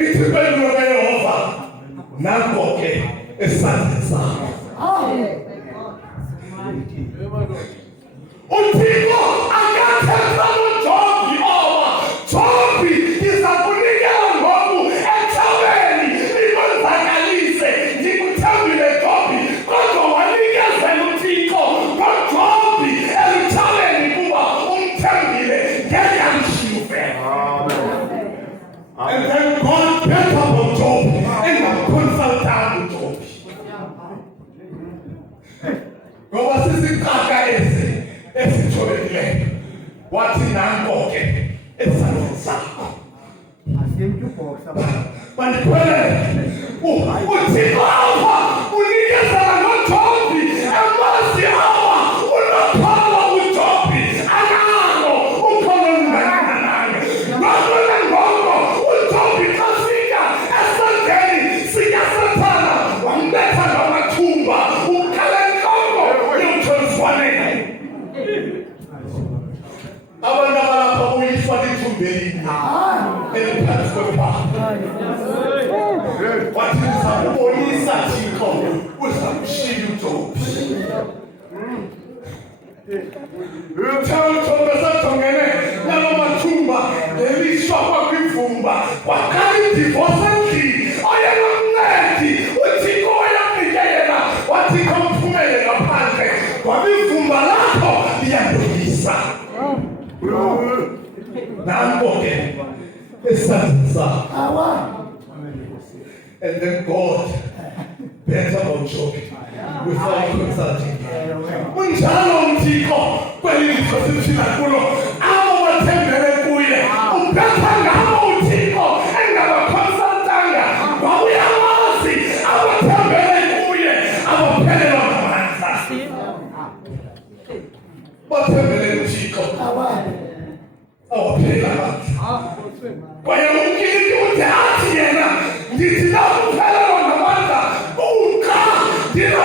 Itibelwe Yehova nanko esandleni sakho. Uthixo akathetha noJobi Jobi izakunikela ngoku ethaweni limonzakalise ngikuthembile Jobi kodwa wanikezela uThixo ngoJobi ethaweni kuba umthembile ngeke amshiye. And then God bent upon Job and consulted Job. Ngoba sisikaka esithobekile wathi nanko esandleni sakho. Uthixo apha unikezela noJobi amazi awa unophala uJobi analo ukholo lungakanani. Ngoko uJobi xa fika esandleni sikaSathana wambetha ngamathumba ukhala entloko yomthonzwane. Abantu abalapha uyiswa lithumbelini eliphansi kwepha. Wathi uzakubonisa Thixo uzakushiya uJobi. Uthixo esajongene nalo mathumba ngelishwa kwakwivumba kwaqala idivorce endlini oyenamncedi uThixo wayamnikela wathi khawuphumele ngaphandle kwabivumba lakho liyandolisa. Nanko esandleni sakho. And then God bent upon Job without consulting him. Unjalo uThixo kwelilizwe siphila kulo abo bathembele kuye ubetha ngabo uThixo engabaconsultanga wawuyamazi abathembele kuye abaphelelwa ngamandla. Bathembele uThixo awaphelelwa ngamandla. Kwaye umkili uthi athi yena ndithi na kuphelelwa ngamandla uqa ndina